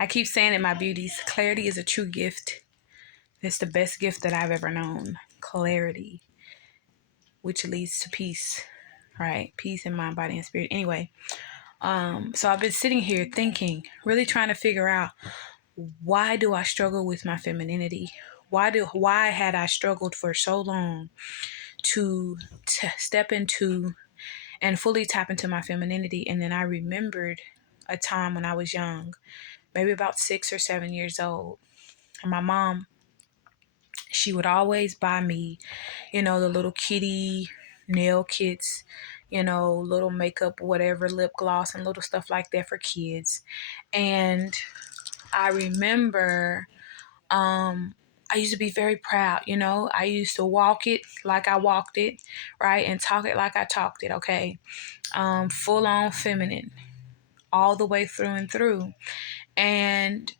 I keep saying it, my beauties, clarity is a true gift. It's the best gift that I've ever known. Clarity, which leads to peace, right? Peace in mind, body, and spirit. Anyway, so I've been sitting here thinking, really trying to figure out, why do I struggle with my femininity? Why had I struggled for so long to step into and fully tap into my femininity? And then I remembered a time when I was young, maybe about 6 or 7 years old. And my mom, she would always buy me, the little kitty nail kits, little makeup, whatever, lip gloss, and little stuff like that for kids. And I remember I used to be very proud, I used to walk it like I walked it, right? And talk it like I talked it, okay? Full on feminine, all the way through and through. And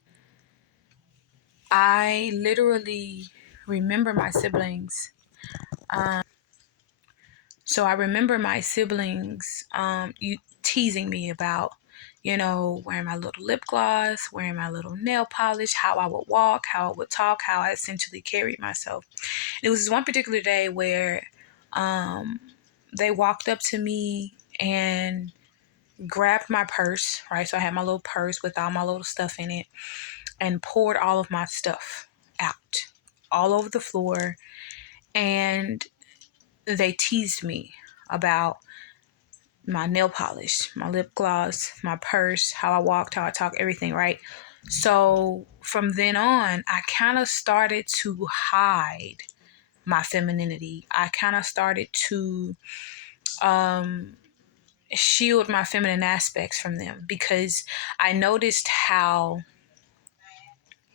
I literally remember my siblings. So I remember my siblings teasing me about, wearing my little lip gloss, wearing my little nail polish, how I would walk, how I would talk, how I essentially carried myself. And it was this one particular day where they walked up to me and grabbed my purse, right? So I had my little purse with all my little stuff in it, and poured all of my stuff out all over the floor. And they teased me about my nail polish, my lip gloss, my purse, how I walked, how I talk, everything, right? So from then on, I kind of started to hide my femininity. I kind of started to shield my feminine aspects from them, because I noticed how,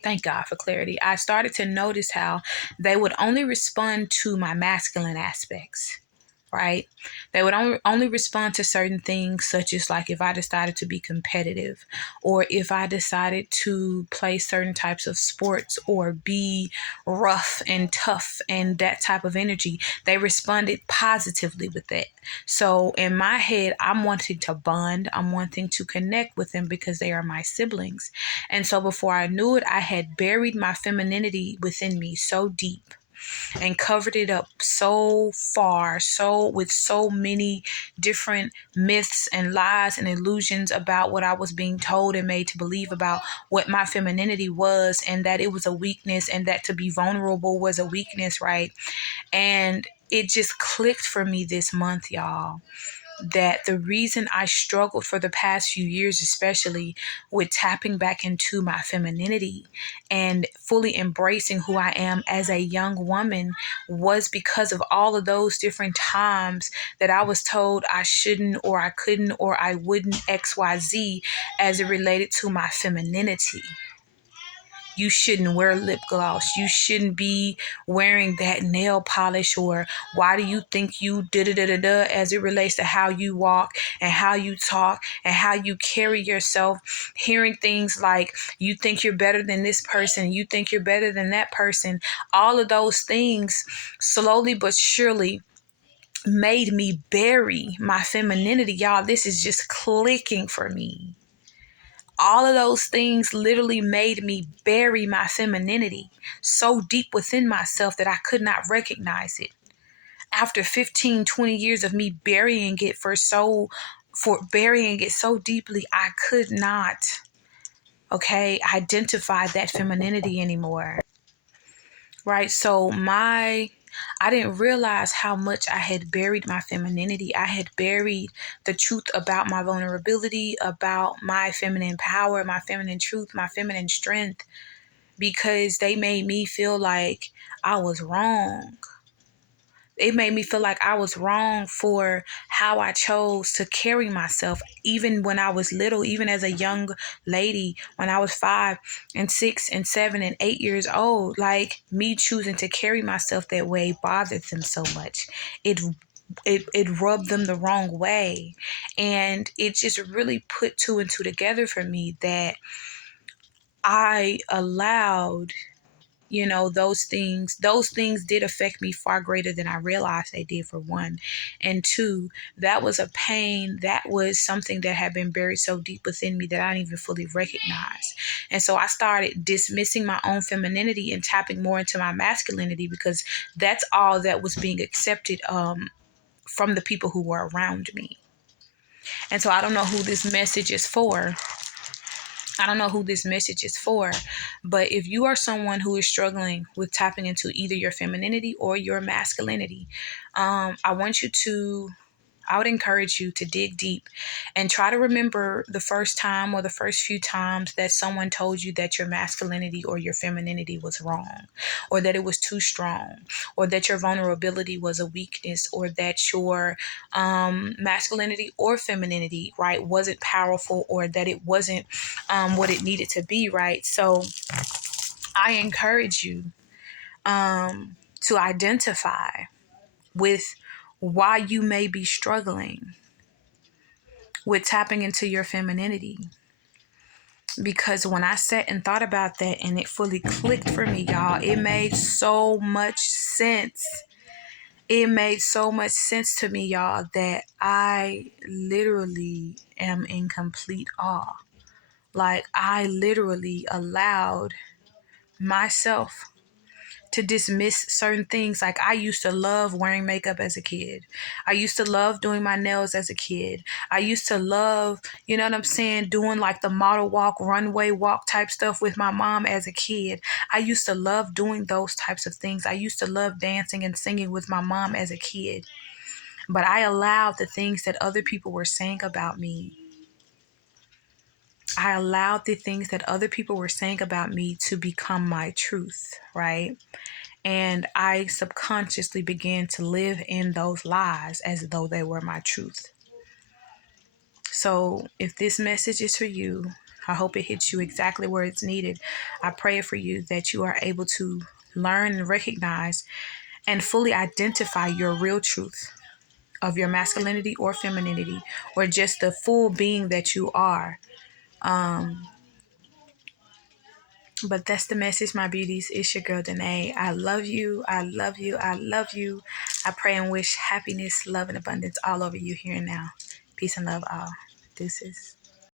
thank God for clarity, I started to notice how they would only respond to my masculine aspects, right? They would only respond to certain things, such as like if I decided to be competitive, or if I decided to play certain types of sports, or be rough and tough and that type of energy. They responded positively with that. So in my head, I'm wanting to bond, I'm wanting to connect with them because they are my siblings. And so before I knew it, I had buried my femininity within me so deep and covered it up so far, so with so many different myths and lies and illusions about what I was being told and made to believe about what my femininity was, and that it was a weakness, and that to be vulnerable was a weakness, right? And it just clicked for me this month, y'all, that the reason I struggled for the past few years, especially with tapping back into my femininity and fully embracing who I am as a young woman, was because of all of those different times that I was told I shouldn't, or I couldn't, or I wouldn't, XYZ, as it related to my femininity. You shouldn't wear lip gloss. You shouldn't be wearing that nail polish. Or why do you think you da as it relates to how you walk and how you talk and how you carry yourself? Hearing things like, you think you're better than this person, you think you're better than that person. All of those things slowly but surely made me bury my femininity. Y'all, this is just clicking for me. All of those things literally made me bury my femininity so deep within myself that I could not recognize it. After 15, 20 years of me burying it for burying it so deeply, I could not, identify that femininity anymore. Right? So I didn't realize how much I had buried my femininity. I had buried the truth about my vulnerability, about my feminine power, my feminine truth, my feminine strength, because they made me feel like I was wrong. It made me feel like I was wrong for how I chose to carry myself, even when I was little, even as a young lady, when I was 5 and 6 and 7 and 8 years old. Like, me choosing to carry myself that way bothered them so much. It rubbed them the wrong way. And it just really put two and two together for me that I allowed those things did affect me far greater than I realized they did, for one. And two, that was a pain, that was something that had been buried so deep within me that I didn't even fully recognize. And so I started dismissing my own femininity and tapping more into my masculinity, because that's all that was being accepted from the people who were around me. And so I don't know who this message is for. I don't know who this message is for, but if you are someone who is struggling with tapping into either your femininity or your masculinity, I want you to I would encourage you to dig deep and try to remember the first time or the first few times that someone told you that your masculinity or your femininity was wrong, or that it was too strong, or that your vulnerability was a weakness, or that your masculinity or femininity, right, wasn't powerful, or that it wasn't what it needed to be, right? So I encourage you to identify with why you may be struggling with tapping into your femininity. Because when I sat and thought about that and it fully clicked for me, y'all, it made so much sense. It made so much sense to me, y'all, that I literally am in complete awe. Like, I literally allowed myself to dismiss certain things. Like, I used to love wearing makeup as a kid. I used to love doing my nails as a kid. I used to love, you know what I'm saying, doing like the model walk, runway walk type stuff with my mom as a kid. I used to love doing those types of things. I used to love dancing and singing with my mom as a kid. But I allowed the things that other people were saying about me. I allowed the things that other people were saying about me to become my truth, right? And I subconsciously began to live in those lies as though they were my truth. So if this message is for you, I hope it hits you exactly where it's needed. I pray for you that you are able to learn and recognize and fully identify your real truth of your masculinity or femininity, or just the full being that you are. But that's the message, my beauties. It's your girl, Danae. I love you. I love you. I love you. I pray and wish happiness, love, and abundance all over you here and now. Peace and love all. Deuces.